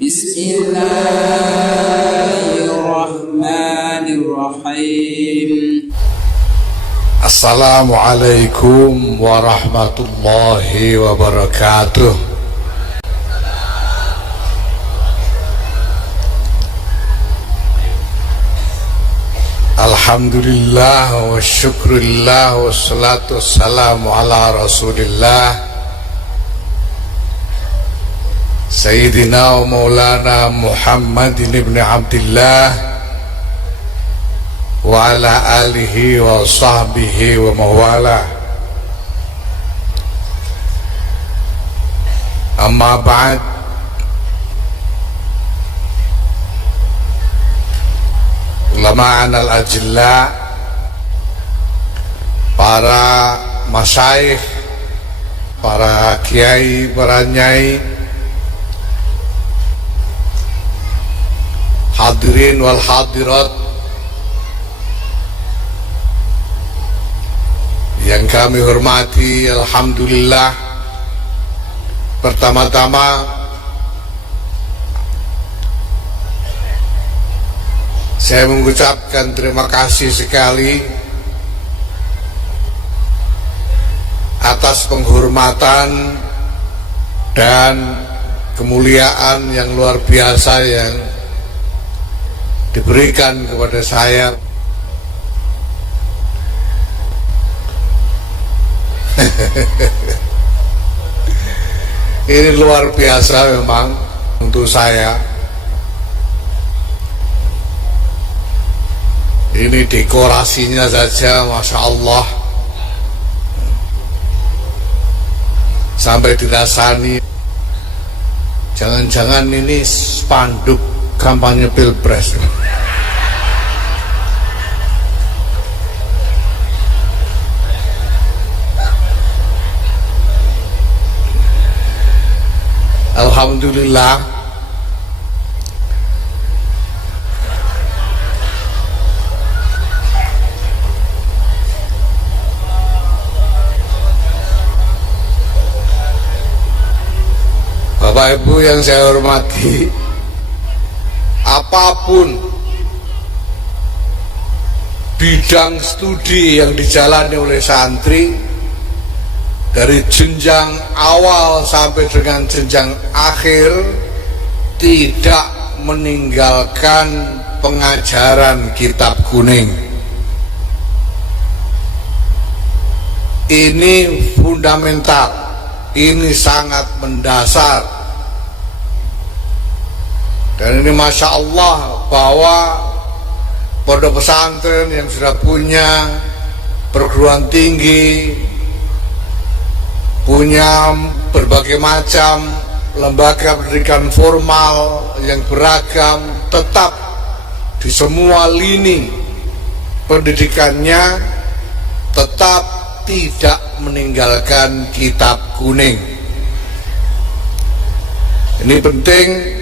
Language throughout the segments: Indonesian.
Bismillahirrahmanirrahim. Assalamualaikum warahmatullahi wabarakatuh. Alhamdulillah wa syukurillah wa salatu wassalamu ala rasulillah Sayyidina wa maulana Muhammadin ibn Abdillah wa ala alihi wa sahbihi wa mawala. Amma ba'd. Ulama'an al-ajilla, para masyayikh, para kiai, para nyai, hadirin wal hadirat yang kami hormati, alhamdulillah. Pertama-tama saya mengucapkan terima kasih sekali atas penghormatan dan kemuliaan yang luar biasa yang diberikan kepada saya. Ini luar biasa memang untuk saya. Ini dekorasinya saja, Masya Allah, sampai dirasani jangan-jangan ini spanduk kampanye pilpres. Alhamdulillah, Bapak Ibu yang saya hormati, apapun bidang studi yang dijalani oleh santri, dari jenjang awal sampai dengan jenjang akhir, tidak meninggalkan pengajaran kitab kuning. Ini fundamental, ini sangat mendasar. Dan ini Masya Allah bahwa pondok pesantren yang sudah punya perguruan tinggi, punya berbagai macam lembaga pendidikan formal yang beragam, tetap di semua lini pendidikannya tetap tidak meninggalkan kitab kuning. Ini penting.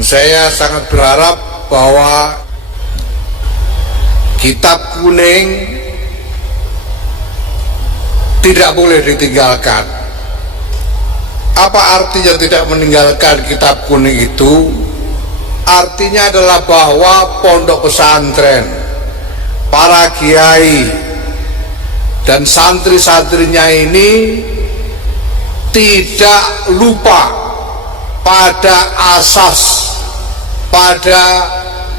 Saya sangat berharap bahwa kitab kuning tidak boleh ditinggalkan. Apa artinya tidak meninggalkan kitab kuning itu? Artinya adalah bahwa pondok pesantren, para kiai dan santri-santrinya ini tidak lupa pada asas, pada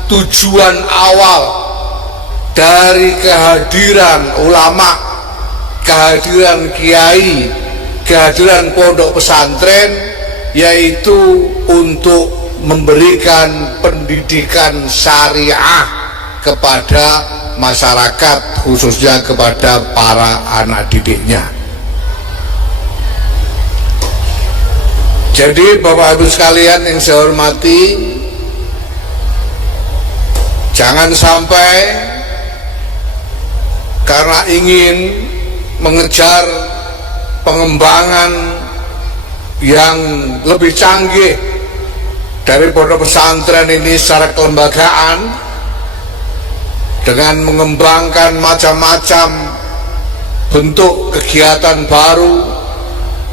tujuan awal dari kehadiran ulama, kehadiran kiai, kehadiran pondok pesantren, yaitu untuk memberikan pendidikan syariah kepada masyarakat, khususnya kepada para anak didiknya. Jadi Bapak Ibu sekalian yang saya hormati, jangan sampai karena ingin mengejar pengembangan yang lebih canggih dari pondok pesantren ini secara kelembagaan, dengan mengembangkan macam-macam bentuk kegiatan baru,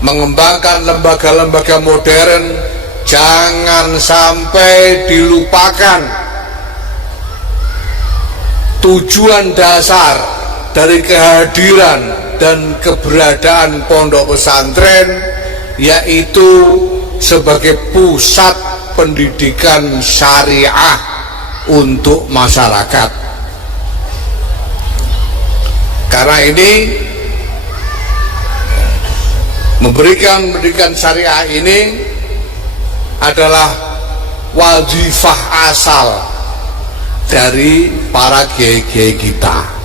mengembangkan lembaga-lembaga modern, jangan sampai dilupakan tujuan dasar dari kehadiran dan keberadaan pondok pesantren, yaitu sebagai pusat pendidikan syariah untuk masyarakat. Karena ini memberikan pendidikan syariah ini adalah wazifah asal dari para kiai-kiai kita.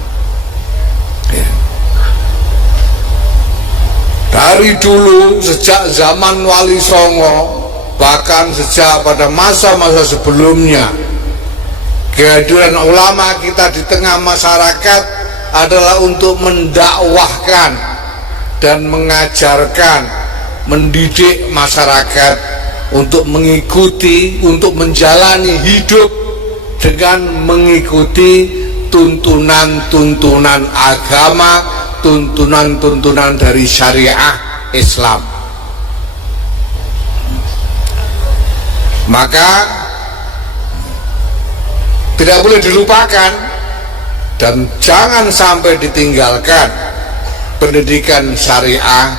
Dari dulu, sejak zaman Wali Songo, bahkan sejak pada masa-masa sebelumnya, kehadiran ulama kita di tengah masyarakat adalah untuk mendakwahkan dan mengajarkan, mendidik masyarakat untuk mengikuti, untuk menjalani hidup dengan mengikuti tuntunan-tuntunan agama, tuntunan-tuntunan dari syariah Islam. Maka tidak boleh dilupakan dan jangan sampai ditinggalkan pendidikan syariah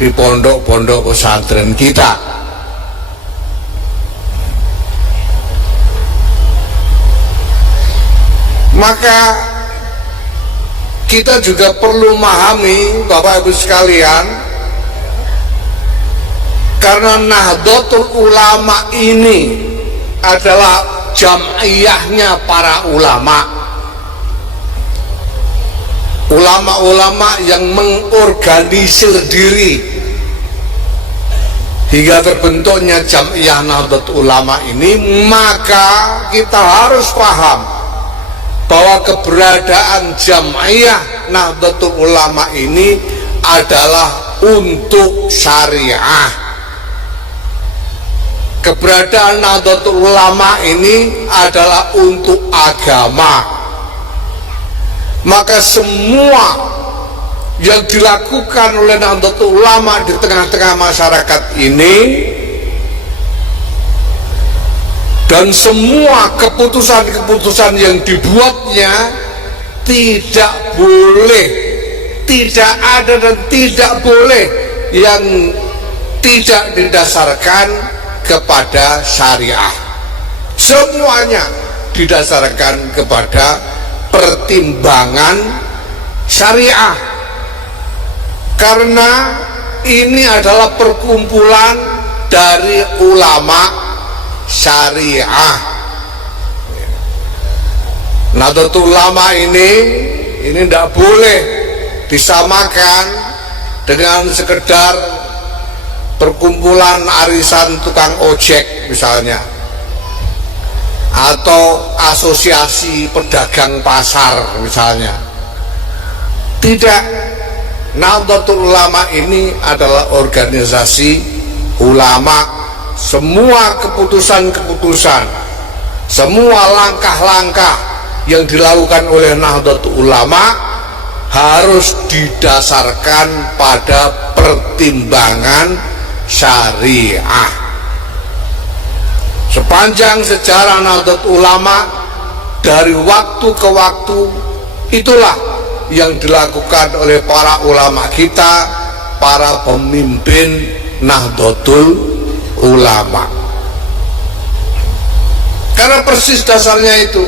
di pondok-pondok pesantren kita. Maka kita juga perlu memahami, Bapak Ibu sekalian, karena Nahdlatul Ulama ini adalah jam'iyahnya para ulama, ulama-ulama yang mengorganisir diri hingga terbentuknya Jam'iyah Nahdlatul Ulama ini. Maka kita harus paham bahwa keberadaan Jam'iyah Nahdlatul Ulama ini adalah untuk syariah. Keberadaan Nahdlatul Ulama ini adalah untuk agama. Maka semua yang dilakukan oleh Nahdlatul Ulama di tengah-tengah masyarakat ini, dan semua keputusan-keputusan yang dibuatnya, tidak boleh, tidak ada dan tidak boleh yang tidak didasarkan kepada syariah. Semuanya didasarkan kepada pertimbangan syariah, karena ini adalah perkumpulan dari ulama syariah. Nahdlatul Ulama ini tidak boleh disamakan dengan sekedar perkumpulan arisan tukang ojek misalnya, atau asosiasi pedagang pasar misalnya. Tidak, Nahdlatul Ulama ini adalah organisasi ulama. Semua keputusan-keputusan, semua langkah-langkah yang dilakukan oleh Nahdlatul Ulama harus didasarkan pada pertimbangan syariah. Sepanjang sejarah Nahdlatul Ulama, dari waktu ke waktu, itulah yang dilakukan oleh para ulama kita, para pemimpin Nahdlatul Ulama. Karena persis dasarnya itu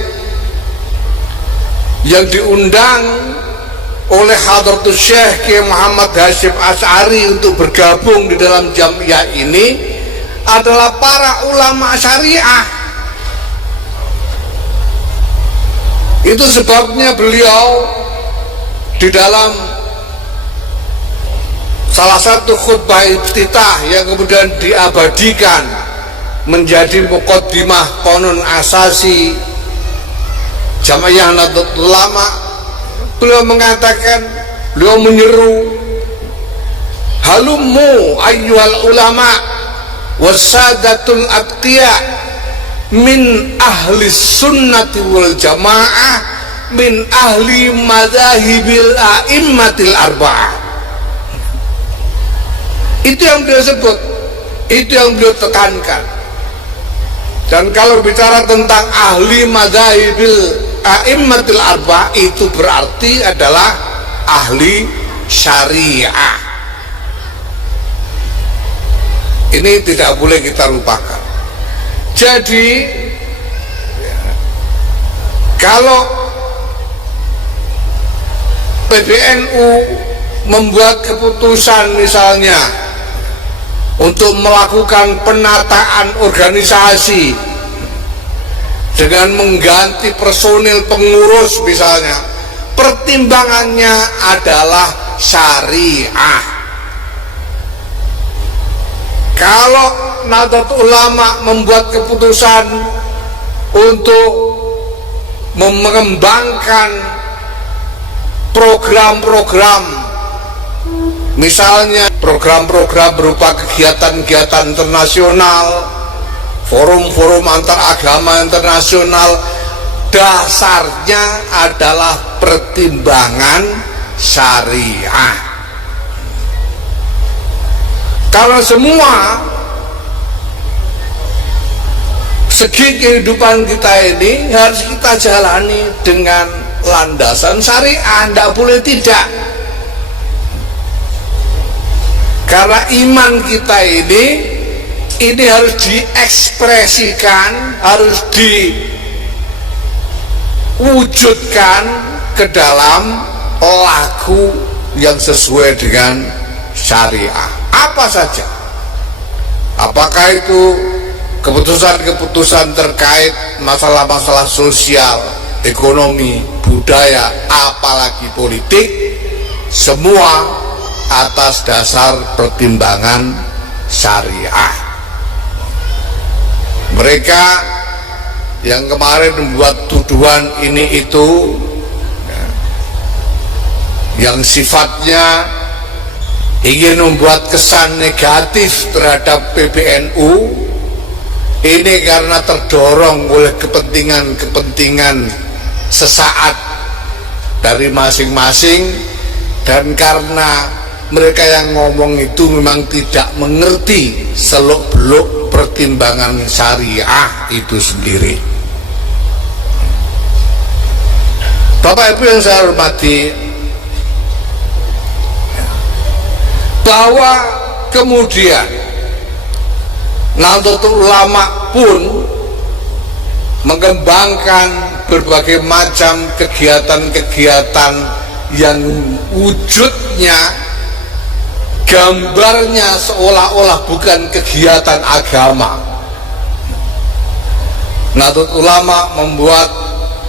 yang diundang oleh Hadratus Syekh Kiai Muhammad Hasyim Asy'ari untuk bergabung di dalam Jam'iyah ini adalah para ulama syariah. Itu sebabnya beliau di dalam salah satu khutbah iftitah yang kemudian diabadikan menjadi muqaddimah konon asasi Jam'iyah Nahdlatul Ulama, beliau mengatakan, beliau menyeru, halummu ayyuhal ulama wasadatul atqiya min ahli sunnati wal jamaah min ahli madhahibil a'immatil arba'ah. Itu yang beliau sebut, itu yang beliau tekankan. Dan kalau bicara tentang ahli madzahibil a'immatil arba, itu berarti adalah ahli syariah. Ini tidak boleh kita lupakan. Jadi kalau PBNU membuat keputusan misalnya untuk melakukan penataan organisasi dengan mengganti personil pengurus misalnya, pertimbangannya adalah syariah. Kalau Nahdlatul Ulama membuat keputusan untuk mengembangkan program-program, misalnya program-program berupa kegiatan-kegiatan internasional, forum-forum antar agama internasional, dasarnya adalah pertimbangan syariah. Karena semua segi kehidupan kita ini harus kita jalani dengan landasan syariah, tidak boleh tidak. Karena iman kita ini harus diekspresikan, harus diwujudkan ke dalam laku yang sesuai dengan syariah. Apa saja, apakah itu keputusan-keputusan terkait masalah-masalah sosial, ekonomi, budaya, apalagi politik, semua atas dasar pertimbangan syariah. Mereka yang kemarin membuat tuduhan ini itu yang sifatnya ingin membuat kesan negatif terhadap PBNU, ini karena terdorong oleh kepentingan-kepentingan sesaat dari masing-masing, dan karena mereka yang ngomong itu memang tidak mengerti seluk-beluk pertimbangan syariah itu sendiri. Bapak Ibu yang saya hormati, bahwa kemudian Nahdlatul Ulama pun mengembangkan berbagai macam kegiatan-kegiatan yang wujudnya, gambarnya seolah-olah bukan kegiatan agama. Nahdlatul Ulama membuat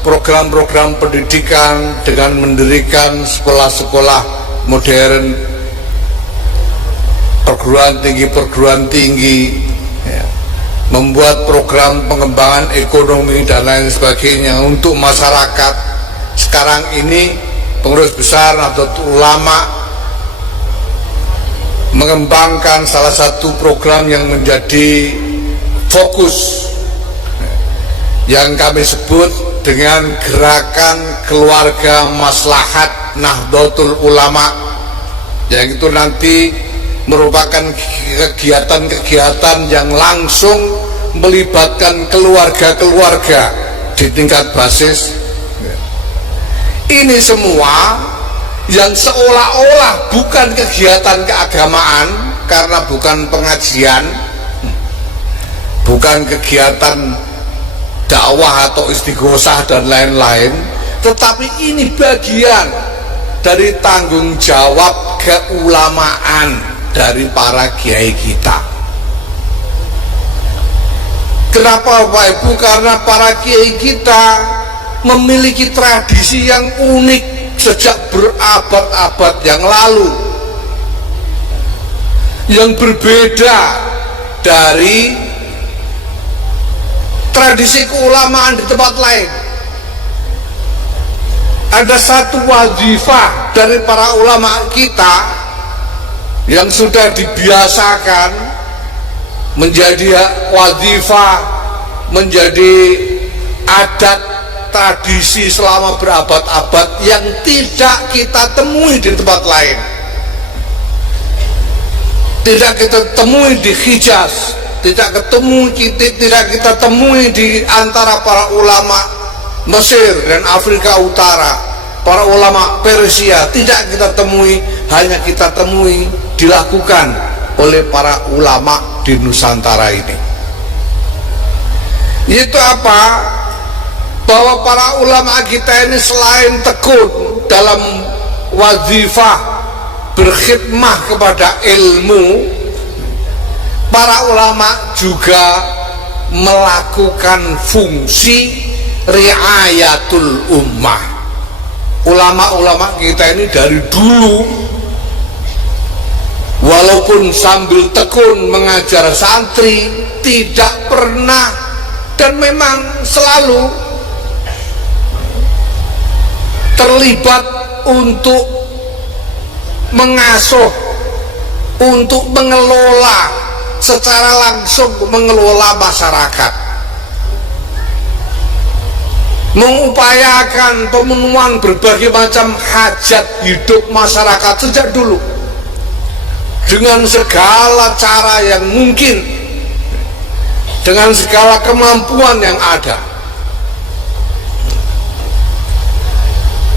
program-program pendidikan dengan mendirikan sekolah-sekolah modern, perguruan tinggi, ya, membuat program pengembangan ekonomi dan lain sebagainya untuk masyarakat. Sekarang ini pengurus besar Nahdlatul Ulama mengembangkan salah satu program yang menjadi fokus, yang kami sebut dengan Gerakan Keluarga Maslahat Nahdlatul Ulama, yang itu nanti merupakan kegiatan-kegiatan yang langsung melibatkan keluarga-keluarga di tingkat basis. Ini semua yang seolah-olah bukan kegiatan keagamaan, karena bukan pengajian, bukan kegiatan dakwah atau istighosah dan lain-lain, tetapi ini bagian dari tanggung jawab keulamaan dari para kiai kita. Kenapa Bapak Ibu? Karena para kiai kita memiliki tradisi yang unik sejak berabad-abad yang lalu, yang berbeda dari tradisi keulamaan di tempat lain. Ada satu wazifah dari para ulama kita yang sudah dibiasakan menjadi wazifah, menjadi adat tradisi selama berabad-abad yang tidak kita temui di tempat lain. Tidak kita temui di Hijaz, tidak kita temui di antara para ulama Mesir dan Afrika Utara, para ulama Persia, tidak kita temui, hanya kita temui dilakukan oleh para ulama di Nusantara ini. Itu apa? Bahwa para ulama kita ini selain tekun dalam wazifah berkhidmah kepada ilmu, para ulama juga melakukan fungsi riayatul ummah. Ulama-ulama kita ini dari dulu, walaupun sambil tekun mengajar santri, tidak pernah dan memang selalu terlibat untuk mengasuh, untuk mengelola secara langsung, mengelola masyarakat, mengupayakan pemenuhan berbagai macam hajat hidup masyarakat sejak dulu dengan segala cara yang mungkin, dengan segala kemampuan yang ada.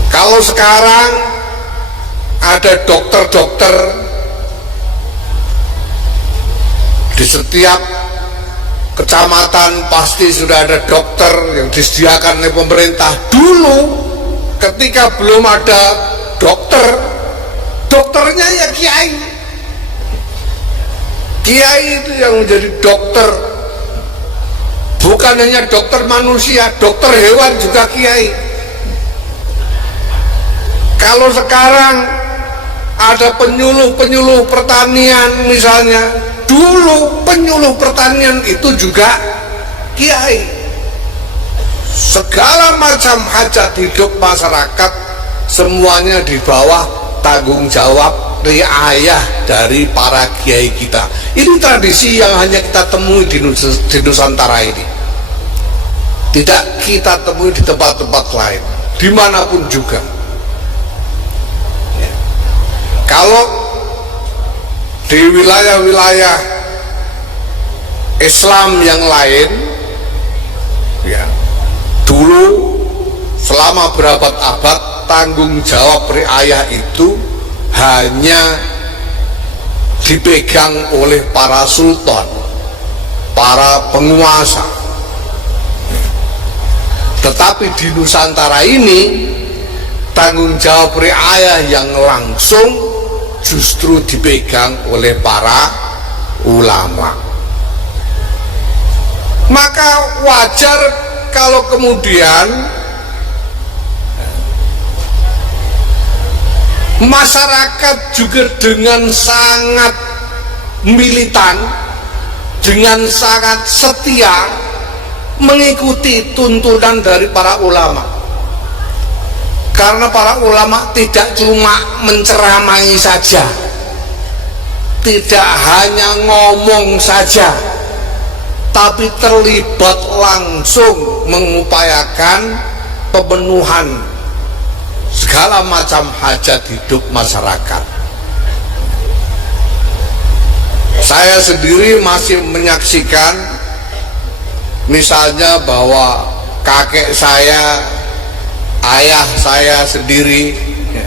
Kalau sekarang ada dokter-dokter di setiap kecamatan, pasti sudah ada dokter yang disediakan oleh pemerintah. Dulu ketika belum ada dokter, dokternya ya kiai. Kiai itu yang menjadi dokter, bukan hanya dokter manusia, dokter hewan juga kiai. Kalau sekarang ada penyuluh pertanian misalnya, dulu penyuluh pertanian itu juga kiai. Segala macam hajat hidup masyarakat semuanya di bawah tanggung jawab riayah dari para kiai kita. Ini tradisi yang hanya kita temui di Nusantara ini, tidak kita temui di tempat-tempat lain, dimanapun juga. Kalau di wilayah-wilayah Islam yang lain, ya, dulu selama berabad-abad tanggung jawab riayah itu hanya dipegang oleh para sultan, para penguasa. Tetapi di Nusantara ini tanggung jawab riayah yang langsung justru dipegang oleh para ulama. Maka wajar kalau kemudian masyarakat juga dengan sangat militan, dengan sangat setia mengikuti tuntunan dari para ulama. Karena para ulama tidak cuma menceramai saja, tidak hanya ngomong saja, tapi terlibat langsung mengupayakan pemenuhan segala macam hajat hidup masyarakat. Saya sendiri masih menyaksikan misalnya bahwa kakek saya, ayah saya sendiri, ya,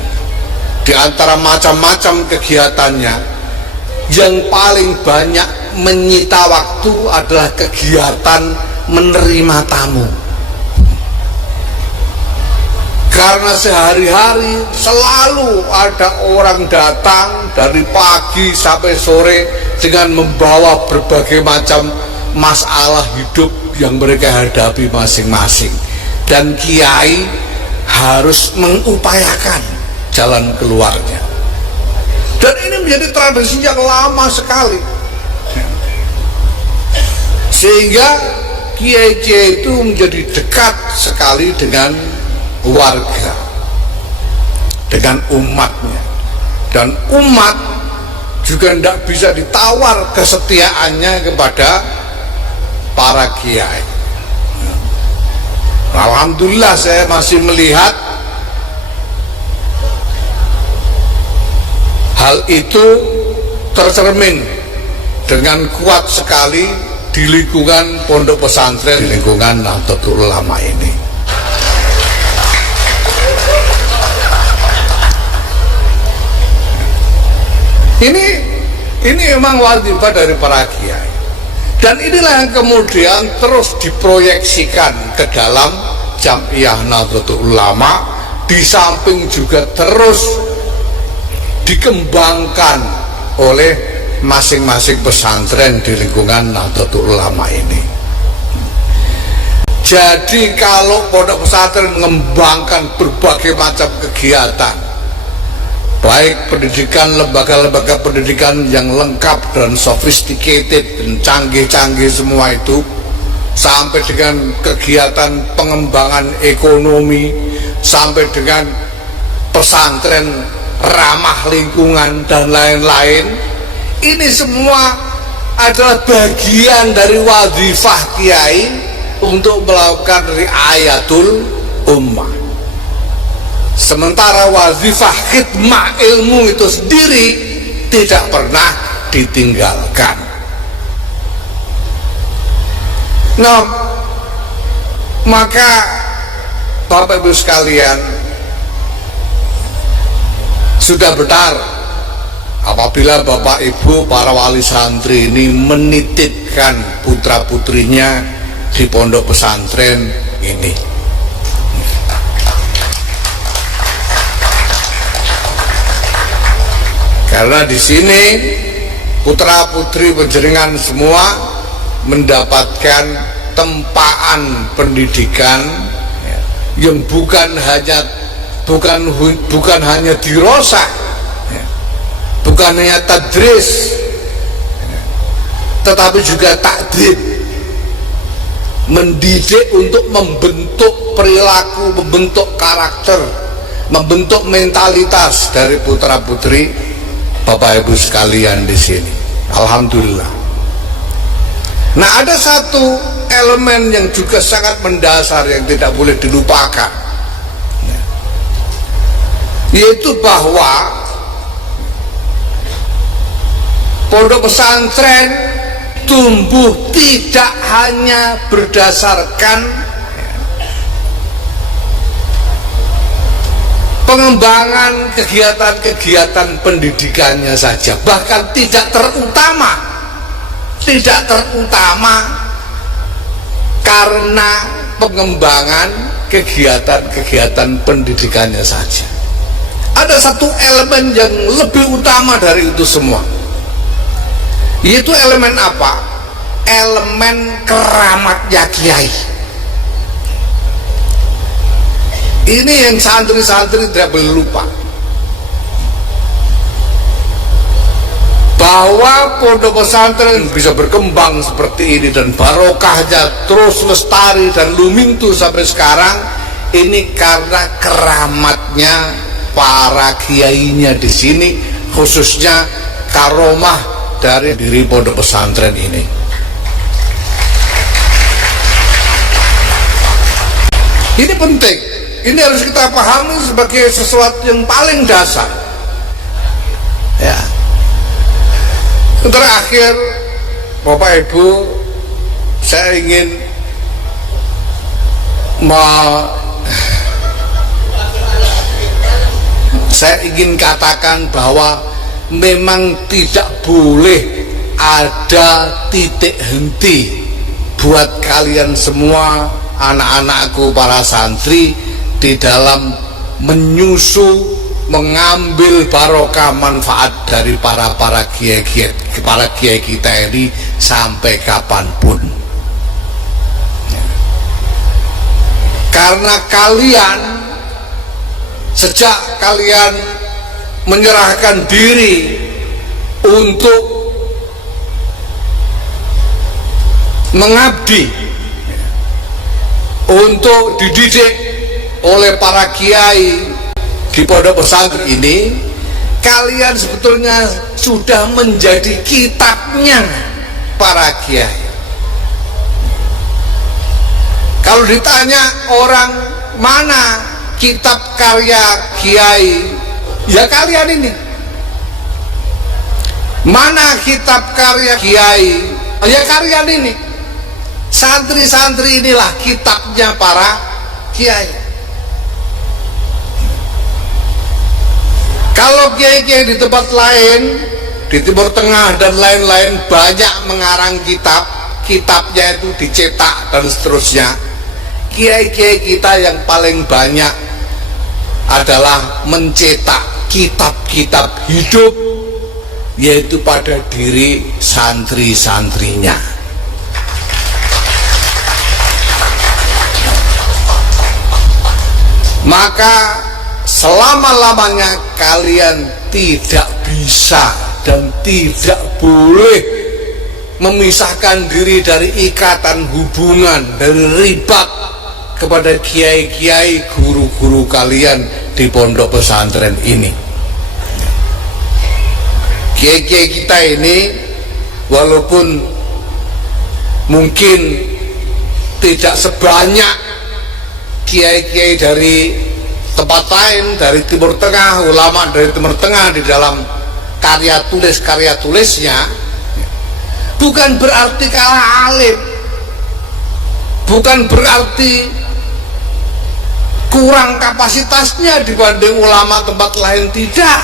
di antara macam-macam kegiatannya, yang paling banyak menyita waktu adalah kegiatan menerima tamu. Karena sehari-hari selalu ada orang datang dari pagi sampai sore dengan membawa berbagai macam masalah hidup yang mereka hadapi masing-masing, dan kiai harus mengupayakan jalan keluarnya. Dan ini menjadi tradisi yang lama sekali, sehingga kiai-kiai itu menjadi dekat sekali dengan warga, dengan umatnya. Dan umat juga tidak bisa ditawar kesetiaannya kepada para kiai. Alhamdulillah saya masih melihat hal itu tercermin dengan kuat sekali di lingkungan pondok pesantren, di lingkungan Nahdlatul Ulama ini. Ini memang wajibah dari para kiai, dan inilah yang kemudian terus diproyeksikan ke dalam Jam'iyah Nahdlatul Ulama, di samping juga terus dikembangkan oleh masing-masing pesantren di lingkungan Nahdlatul Ulama ini. Jadi kalau pondok pesantren mengembangkan berbagai macam kegiatan, baik pendidikan, lembaga-lembaga pendidikan yang lengkap dan sophisticated dan canggih-canggih semua itu, sampai dengan kegiatan pengembangan ekonomi, sampai dengan pesantren ramah lingkungan dan lain-lain, ini semua adalah bagian dari wazifah kiai untuk melakukan riayatul ummah. Sementara wazifah khidmah ilmu itu sendiri tidak pernah ditinggalkan. Nah, maka Bapak Ibu sekalian, sudah benar apabila Bapak Ibu para wali santri ini menitipkan putra putrinya di pondok pesantren ini. Karena di sini putra putri panjenengan semua mendapatkan tempaan pendidikan yang bukan hanya dirasa, bukan hanya tadris, tetapi juga takdib, mendidik untuk membentuk perilaku, membentuk karakter, membentuk mentalitas dari putra putri Bapak Ibu sekalian di sini. Alhamdulillah. Nah, ada satu elemen yang juga sangat mendasar yang tidak boleh dilupakan, yaitu bahwa pondok pesantren tumbuh tidak hanya berdasarkan pengembangan kegiatan-kegiatan pendidikannya saja, bahkan tidak terutama karena pengembangan kegiatan-kegiatan pendidikannya saja. Ada satu elemen yang lebih utama dari itu semua, yaitu elemen apa? Elemen keramatnya kiai. Ini yang santri-santri tidak boleh lupa, bahwa pondok pesantren bisa berkembang seperti ini dan barokahnya terus lestari dan lumintu sampai sekarang ini karena keramatnya para kiainya di sini, khususnya karomah dari diri pondok pesantren ini. Ini penting. Ini harus kita pahami sebagai sesuatu yang paling dasar. Ya. Terakhir, Bapak Ibu, saya ingin katakan bahwa memang tidak boleh ada titik henti buat kalian semua, anak-anakku para santri, di dalam menyusu, mengambil barokah manfaat dari para kiai kita ini sampai kapanpun. Karena kalian, sejak kalian menyerahkan diri untuk mengabdi, untuk dididik oleh para kiai di pondok pesantren ini, kalian sebetulnya sudah menjadi kitabnya para kiai. Kalau ditanya orang mana kitab karya kiai, ya kalian ini. Mana kitab karya kiai, ya karya ini. Santri-santri inilah kitabnya para kiai. Kalau kiai-kiai di tempat lain, di Timur Tengah dan lain-lain banyak mengarang kitab, kitabnya itu dicetak dan seterusnya. Kiai-kiai kita yang paling banyak adalah mencetak kitab-kitab hidup, yaitu pada diri santri-santrinya. Maka selama-lamanya kalian tidak bisa dan tidak boleh memisahkan diri dari ikatan hubungan, dari ribat kepada kiai-kiai, guru-guru kalian di pondok pesantren ini. Kiai-kiai kita ini walaupun mungkin tidak sebanyak kiai-kiai dari tempat lain, dari Timur Tengah, ulama dari Timur Tengah di dalam karya tulisnya, bukan berarti kalah alim, bukan berarti kurang kapasitasnya dibanding ulama tempat lain, tidak.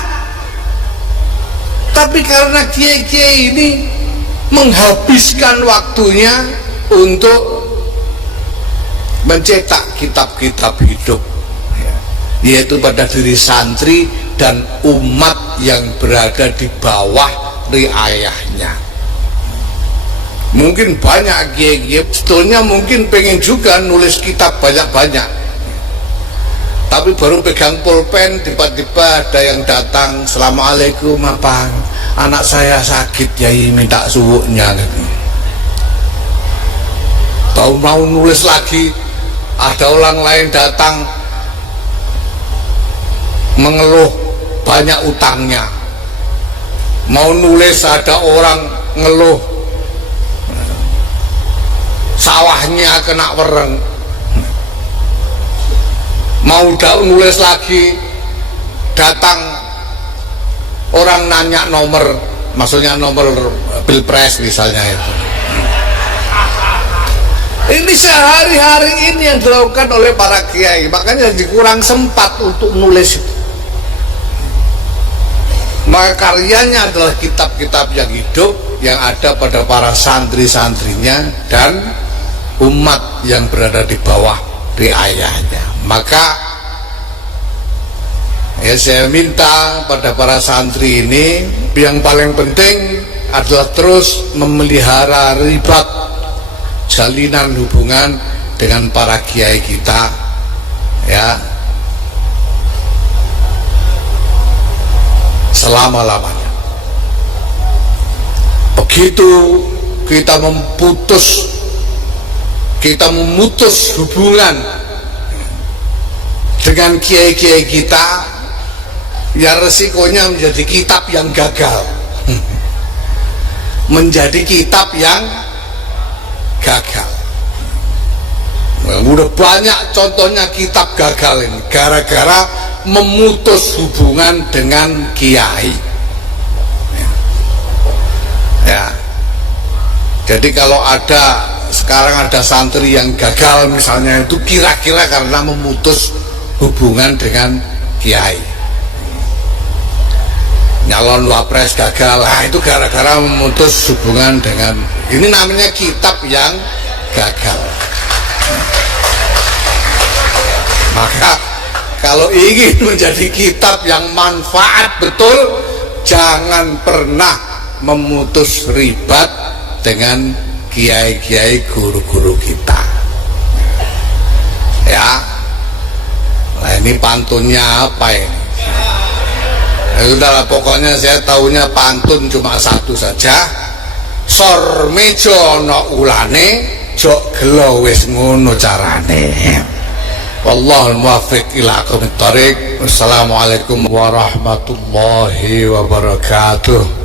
Tapi karena kiai-kiai ini menghabiskan waktunya untuk mencetak kitab-kitab hidup, yaitu pada diri santri dan umat yang berada di bawah riayahnya. Mungkin banyak kiai-kiai sebetulnya mungkin pengen juga nulis kitab banyak-banyak, tapi baru pegang pulpen tiba-tiba ada yang datang, "Assalamualaikum Abang, anak saya sakit Yai, minta suwuknya." Tahu mau nulis lagi, ada orang lain datang mengeluh banyak utangnya. Mau nulis, ada orang ngeluh sawahnya kena wereng. Mau nulis lagi, datang orang nanya nomor, maksudnya nomor pilpres misalnya itu. Ini sehari-hari ini yang dilakukan oleh para kiai, makanya kurang sempat untuk nulis itu. Maka karyanya adalah kitab-kitab yang hidup, yang ada pada para santri-santrinya dan umat yang berada di bawah riayahnya. Maka ya saya minta pada para santri ini, yang paling penting adalah terus memelihara ribat, jalinan hubungan dengan para kiai kita, ya, selama-lamanya. Begitu kita memutus hubungan dengan kiai-kiai kita, ya resikonya menjadi kitab yang gagal. Menjadi kitab yang gagal. Udah banyak contohnya kitab gagal ini gara-gara memutus hubungan dengan kiai. Ya. Jadi kalau ada sekarang ada santri yang gagal misalnya, itu kira-kira karena memutus hubungan dengan kiai. Nyalon wapres gagal, itu gara-gara memutus hubungan dengan, ini namanya kitab yang gagal. Maka kalau ingin menjadi kitab yang manfaat betul, jangan pernah memutus ribat dengan kiai-kiai guru-guru kita. Ya, nah ini pantunnya apa ini? Ya udahlah, pokoknya saya tahunya pantun cuma satu saja. Sor mejo no ulane, jok gelo wis ngono carane. Wallahul muwaffiq ila aqwamit thoriq. Wassalamualaikum warahmatullahi wabarakatuh.